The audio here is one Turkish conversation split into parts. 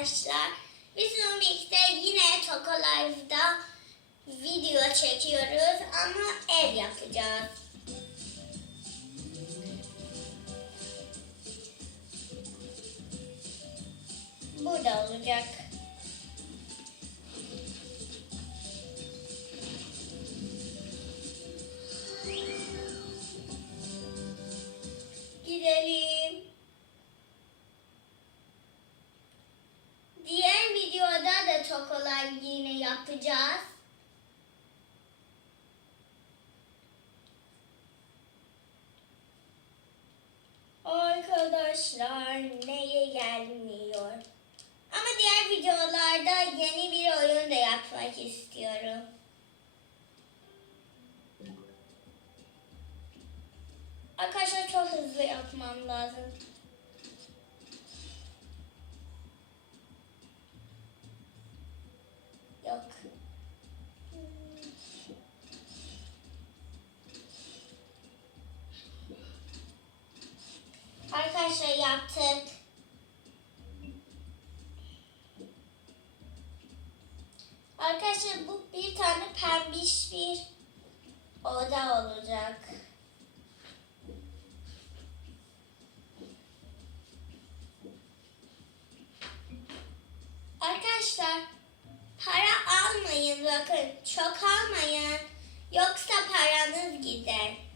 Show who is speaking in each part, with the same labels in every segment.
Speaker 1: arkadaşlar. Biz birlikte yine Toko Live'da video çekiyoruz ama ev yapacağız. Burada olacak. Yapacağız. Arkadaşlar neye gelmiyor? Ama diğer videolarda yeni bir oyun da yapmak istiyorum. Arkadaşlar çok hızlı yapmam lazım. Yok. Arkadaşlar yaptık. Arkadaşlar bu bir tane pembiş bir oda olacak. Arkadaşlar para almayın bakın çok almayın yoksa paranız gider.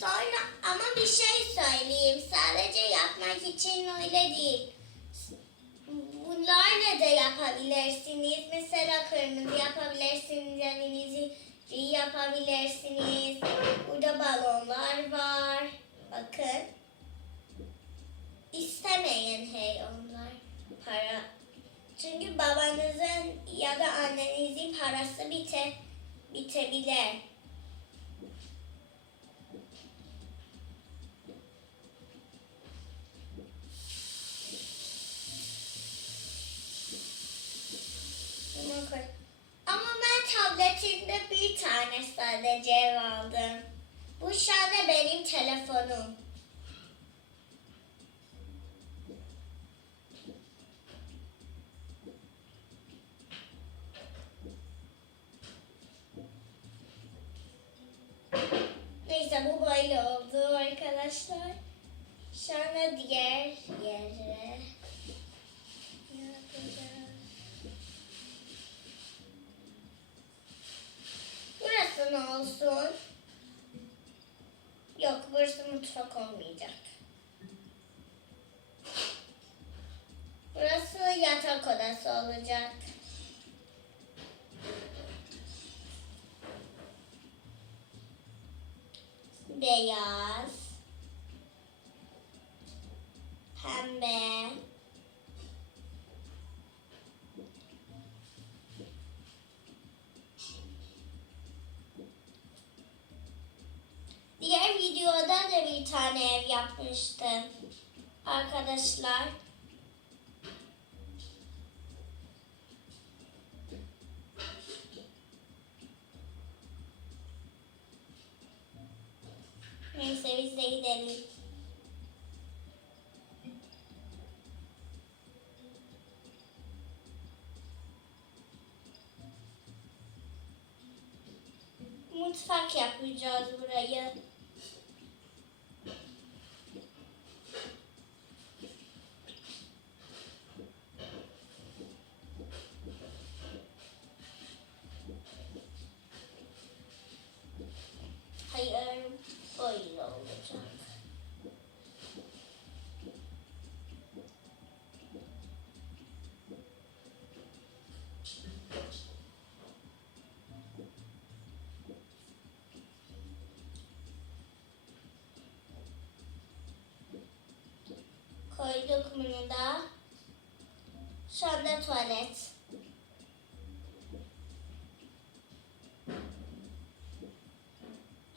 Speaker 1: Sonra ama bir şey söyleyeyim sadece yapmak için öyle değil. Bunlarla da yapabilirsiniz. Mesela kırmızı yapabilirsiniz, evinizi yapabilirsiniz. Burada balonlar var. Bakın. İstemeyin hey onlar para. Çünkü babanızın ya da annenizin parası bite, bitebilir. Ama ben tabletimde bir tane sadece ev aldım. Bu şu anda benim telefonum. Neyse bu böyle oldu arkadaşlar. Şu anda diğer olacak. Beyaz. Pembe. Diğer videoda da bir tane ev yapmıştım. Arkadaşlar. Neyse biz de gidelim. Mutfak yapacağız burayı. Hayır, böyle olacak. Koyduk bunu da. Şu anda tuvalet.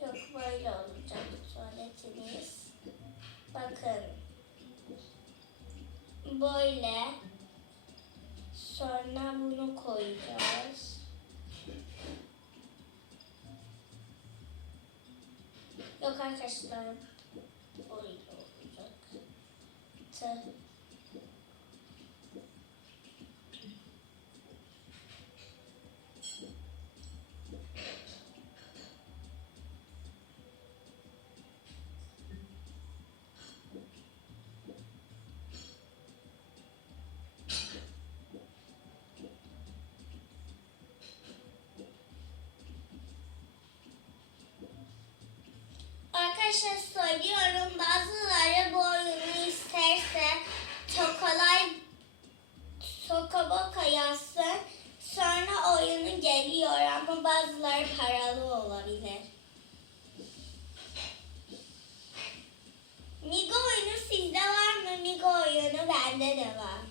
Speaker 1: Yok böyle olacak tuvaletiniz. Bakın. Böyle. Sonra bunu koyacağız. Yok arkadaşlar. Böyle olacak. Söylüyorum. Bazıları bu oyunu isterse çok kolay Sokaboka yazsın. Sonra oyunu geliyor ama bazıları paralı olabilir. Migo oyunu sizde var mı? Migo oyunu bende de var.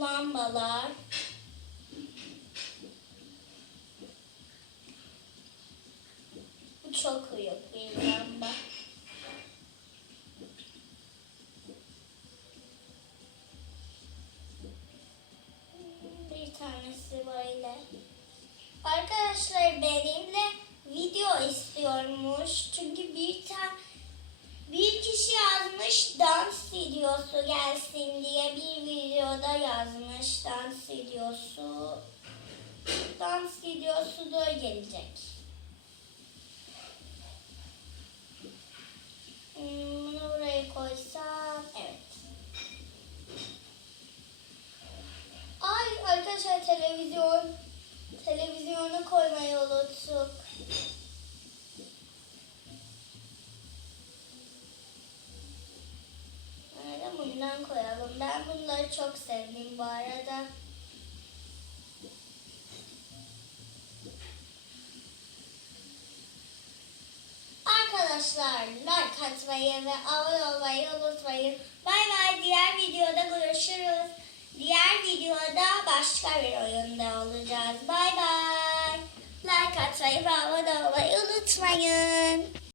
Speaker 1: Lambalar. Bu çok bir lamba. Bir tanesi böyle. Arkadaşlar benimle video istiyormuş. Çünkü bir tane bir kişi yazmış dans videosu gelsin diye bir videoda yazmış dans videosu. Dans videosu da gelecek. Bunu buraya koysam evet. Ay arkadaşlar televizyon televizyonu koymayı unuttuk. Arada bundan koyalım. Ben bunları çok sevdim bu arada. Arkadaşlar like atmayı ve abone olmayı unutmayın. Bay bay. Diğer videoda görüşürüz. Diğer videoda başka bir oyunda olacağız. Bay bay. Like atmayı ve abone olmayı unutmayın.